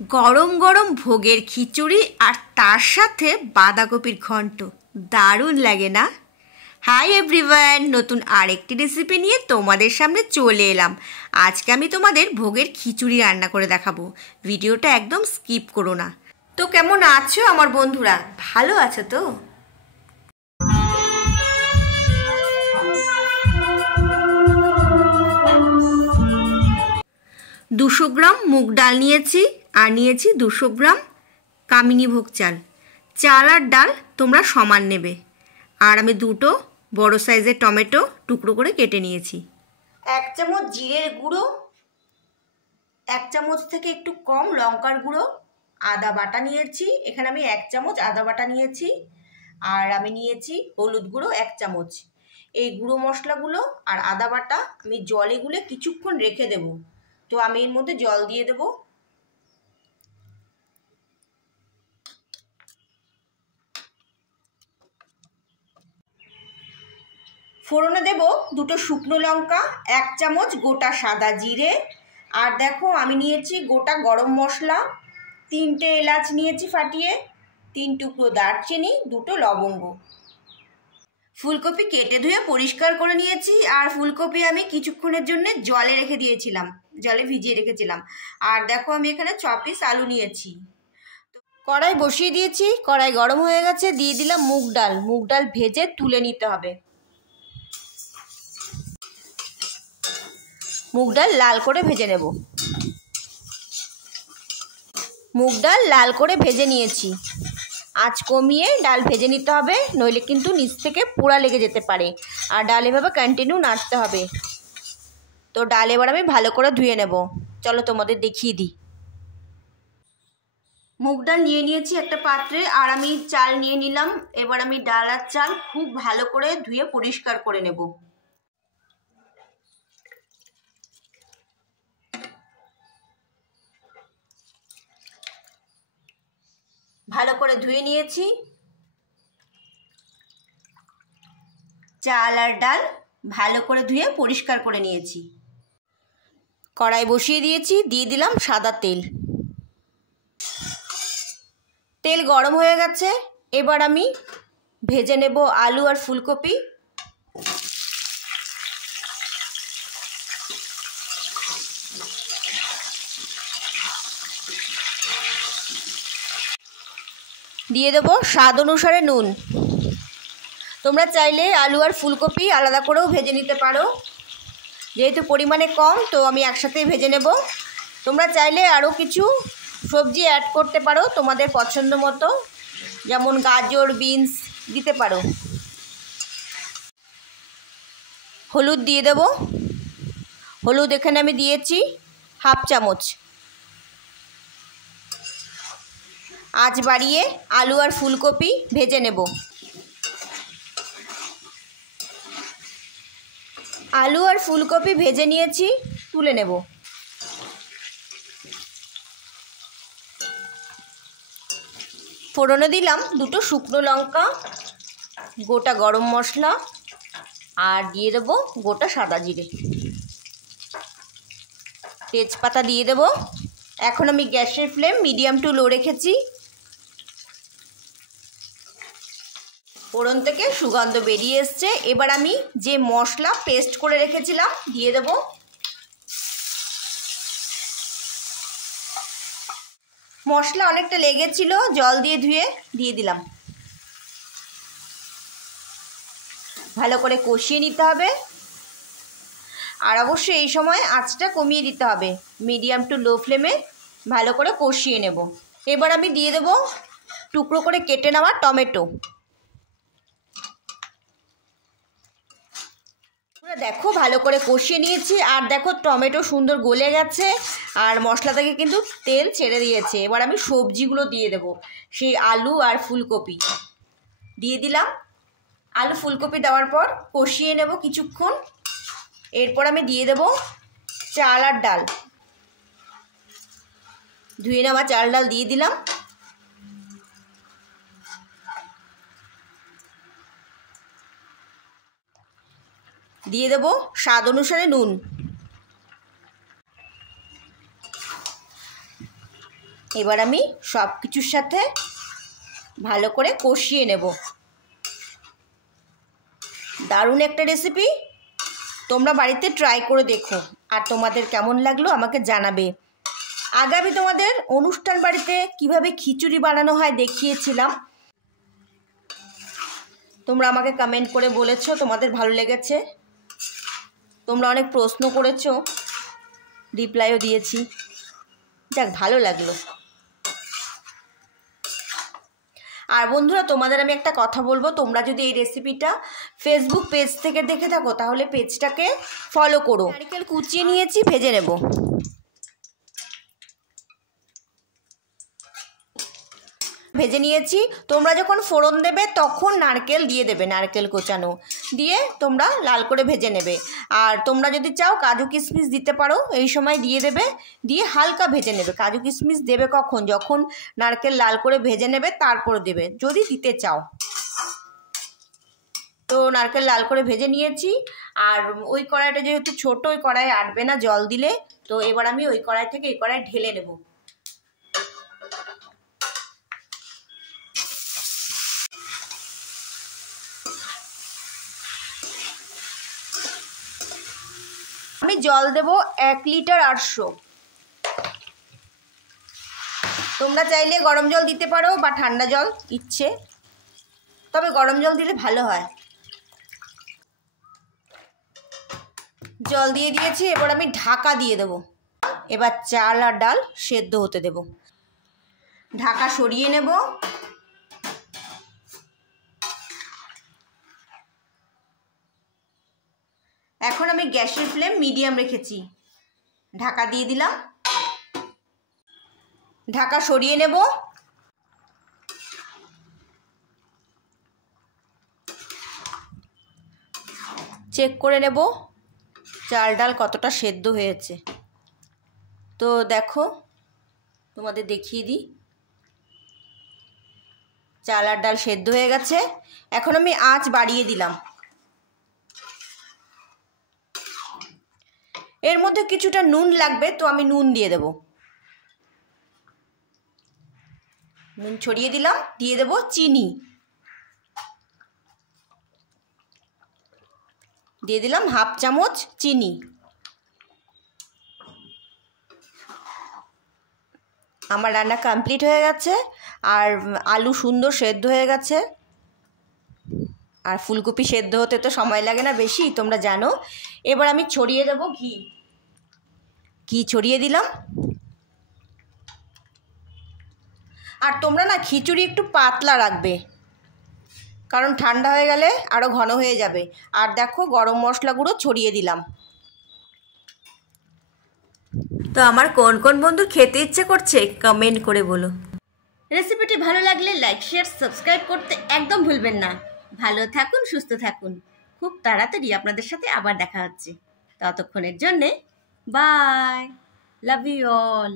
গরম গরম ভোগের খিচুড়ি আর তার সাথে বাঁধাকপির ঘন্ট, দারুণ লাগে না? হাই এভরিওয়ান, নতুন আরেকটি রেসিপি নিয়ে তোমাদের সামনে চলে এলাম। আজকে আমি তোমাদের ভোগের খিচুড়ি রান্না করে দেখাবো। ভিডিওটা একদম স্কিপ করো না। তো কেমন আছো আমার বন্ধুরা? ভালো আছো তো? 200 গ্রাম মুগ ডাল নিয়েছি আর নিয়েছি 200 গ্রাম কামিনী ভোগ চাল। চাল আর ডাল তোমরা সমান নেবে। আর আমি দুটো বড় সাইজের টমেটো টুকরো করে কেটে নিয়েছি। 1 চামচ জিরের গুঁড়ো, 1 চামচ থেকে একটু কম লঙ্কার গুঁড়ো, আদা বাটা নিয়েছি, এখানে আমি 1 চামচ আদা বাটা নিয়েছি। আর আমি নিয়েছি হলুদ গুঁড়ো 1 চামচ। এই গুঁড়ো মশলাগুলো আর আদা বাটা আমি জলে গুলে কিছুক্ষণ রেখে দেবো। তো আমি এর মধ্যে জল দিয়ে দেব। ফোড়নে দেব দুটো শুকনো লঙ্কা, 1 চামচ গোটা সাদা জিরে, আর দেখো আমি নিয়েছি গোটা গরম মশলা, 3টে এলাচ নিয়েছি ফাটিয়ে, 3 টুকরো দারচিনি, 2টো লবঙ্গ। ফুলকপি কেটে ধুয়ে পরিষ্কার করে নিয়েছি। আর ফুলকপি আমি কিছুক্ষণের জন্য জলে রেখে দিয়েছিলাম, জলে ভিজিয়ে রেখেছিলাম। আর দেখো আমি এখানে 6 পিস আলু নিয়েছি। কড়াই বসিয়ে দিয়েছি, কড়াই গরম হয়ে গেছে, দিয়ে দিলাম মুগ ডাল। মুগ ডাল ভেজে তুলে নিতে হবে। মুগ ডাল লাল করে ভেজে নেব। মুগ ডাল লাল করে ভেজে নিয়েছি। আঁচ কমিয়ে ডাল ভেজে নিতে হবে, নইলে কিন্তু নিচ থেকে পোড়া লেগে যেতে পারে। আর ডাল এভাবে কন্টিনিউ নাড়তে হবে। তো ডাল এবার আমি ভালো করে ধুয়ে নেব। চলো তোমাদের দেখিয়ে দিই। মুগ ডাল নিয়ে নিয়েছি একটা পাত্রে, আর আমি চাল নিয়ে নিলাম। এবার আমি ডাল আর চাল খুব ভালো করে ধুয়ে পরিষ্কার করে নেব। ভালো করে ধুয়ে নিয়েছি। চাল আর ডাল ভালো করে ধুয়ে পরিষ্কার করে নিয়েছি। কড়াই বসিয়ে দিয়েছি, দিয়ে দিলাম সাদা তেল। তেল গরম হয়ে গেছে, এবার আমি ভেজে নেব আলু আর ফুলকপি। দিয়ে দেবো স্বাদ অনুসারে নুন। তোমরা চাইলে আলু আর ফুলকপি আলাদা করেও ভেজে নিতে পারো, যেহেতু পরিমাণে কম তো আমি একসাথেই ভেজে নেব। তোমরা চাইলে আরও কিছু সবজি অ্যাড করতে পারো তোমাদের পছন্দ মতো, যেমন গাজর, বিনস দিতে পারো। হলুদ দিয়ে দেব। হলুদ এখানে আমি দিয়েছি 1/2 চামচ। আঁচ বাড়িয়ে আলু আর ফুলকপি ভেজে নেব। আলু আর ফুলকপি ভেজে নিয়েছি, তুলে নেব। ফোড়নে দিলাম 2টো শুকনো লঙ্কা, গোটা গরম মশলা, আর দিয়ে দেবো গোটা সাদা জিরে, তেজপাতা দিয়ে দেব। এখন আমি গ্যাসের ফ্লেম মিডিয়াম টু লো রেখেছি। ফোড়ন থেকে সুগন্ধ বেরিয়ে এসছে। এবার আমি যে মশলা পেস্ট করে রেখেছিলাম দিয়ে দেব। মশলা অনেকটা লেগেছিল, জল দিয়ে ধুয়ে দিয়ে দিলাম। ভালো করে কষিয়ে নিতে হবে। আর অবশ্যই এই সময় আঁচটা কমিয়ে দিতে হবে, মিডিয়াম টু লো ফ্লেমে ভালো করে কষিয়ে নেব। এবার আমি দিয়ে দেব টুকরো করে কেটে নেওয়া টমেটো। দেখো ভালো করে কষিয়ে নিয়েছি, আর দেখো টমেটো সুন্দর গলে গেছে, আর মশলা থেকে কিন্তু তেল ছেড়ে দিয়েছে। এবার আমি সবজিগুলো দিয়ে দেব। সেই আলু আর ফুলকপি দিয়ে দিলাম। আলু ফুলকপি দেওয়ার পর কষিয়ে নেব কিছুক্ষণ। এরপর আমি দিয়ে দেব চাল আর ডাল। ধুয়ে নেওয়া চাল ডাল দিয়ে দিলাম। দিয়ে দেব স্বাদ অনুসারে নুন। এবার আমি সব কিছুর সাথে ভালো করে কষিয়ে নেব। দারুণ একটা রেসিপি, তোমরা বাড়িতে ট্রাই করে দেখো আর তোমাদের কেমন লাগলো আমাকে জানাবে। আগে আমি তোমাদের অনুষ্ঠান বাড়িতে কিভাবে খিচুড়ি বানানো হয় দেখিয়েছিলাম, তোমরা আমাকে কমেন্ট করে বলেছো তোমাদের ভালো লেগেছে। তোমরা অনেক প্রশ্ন করেছো, রিপ্লাইও দিয়েছি, যাক ভালো লাগলো। আর বন্ধুরা তোমাদের আমি একটা কথা বলবো, তোমরা যদি এই রেসিপিটা ফেসবুক পেজ থেকে দেখে থাকো তাহলে পেজটাকে ফলো করো। নারকেল কুচিয়ে নিয়েছি, ভেজে নেব। ভেজে নিয়েছি। তোমরা যখন ফোড়ন দেবে তখন নারকেল দিয়ে দেবে, নারকেল কোচানো দিয়ে তোমরা লাল করে ভেজে নেবে। আর তোমরা যদি চাও কাজু কিশমিশ দিতে পারো, এই সময় দিয়ে দেবে, দিয়ে হালকা ভেজে নেবে। কাজু কিশমিশ দেবে কখন, যখন নারকেল লাল করে ভেজে নেবে তারপরে দেবে যদি দিতে চাও। তো নারকেল লাল করে ভেজে নিয়েছি। আর ওই কড়াইটা যেহেতু ছোট, ওই কড়াই আটবে না জল দিলে, তো এবার আমি ওই কড়াই থেকে এই কড়াই ঢেলে নেব। আমি জল দেব 1 লিটার 800। তোমরা চাইলে গরম জল দিতে পারো বা ঠান্ডা জল, ইচ্ছে, তবে গরম জল দিলে ভালো হয়। জল দিয়ে দিয়েছি, এবার আমি ঢাকা দিয়ে দেব। এবার চাল আর ডাল সেদ্ধ হতে দেব। ঢাকা সরিয়ে নেব। এখন আমি গ্যাসের ফ্লেম মিডিয়াম রেখেছি, ঢাকা দিয়ে দিলাম। ঢাকা সরিয়ে নেব। চেক করে নেব চাল ডাল কতটা সেদ্ধ হয়েছে। তো দেখো, তোমাদের দেখিয়ে দিই, চাল আর ডাল সেদ্ধ হয়ে গেছে। এখন আমি আঁচ বাড়িয়ে দিলাম। এর মধ্যে কিছুটা নুন লাগবে, তো আমি নুন দিয়ে দেব। নুন ছড়িয়ে দিলাম, দিয়ে দেব চিনি, দিয়ে দিলাম 1/2 চামচ চিনি। আমার রান্না কমপ্লিট হয়ে গেছে। আর আলু সুন্দর সেদ্ধ হয়ে গেছে। আর ফুলকপি সেদ্ধ হতে তো সময় লাগে না বেশি, তোমরা জানো। এবার আমি ছড়িয়ে দেব ঘি। ঘি ছড়িয়ে দিলাম। আর তোমরা না খিচুড়ি একটু পাতলা রাখবে, কারণ ঠান্ডা হয়ে গেলে আরও ঘন হয়ে যাবে। আর দেখো গরম মশলা গুঁড়ো ছড়িয়ে দিলাম। তো আমার কোন কোন বন্ধু খেতে ইচ্ছে করছে কমেন্ট করে বলো। রেসিপিটি ভালো লাগলে লাইক শেয়ার সাবস্ক্রাইব করতে একদম ভুলবেন না। ভালো থাকুন, সুস্থ থাকুন। খুব তাড়াতাড়ি আপনাদের সাথে আবার দেখা হচ্ছে। ততক্ষণের জন্যে বাই, লাভ ইউ অল।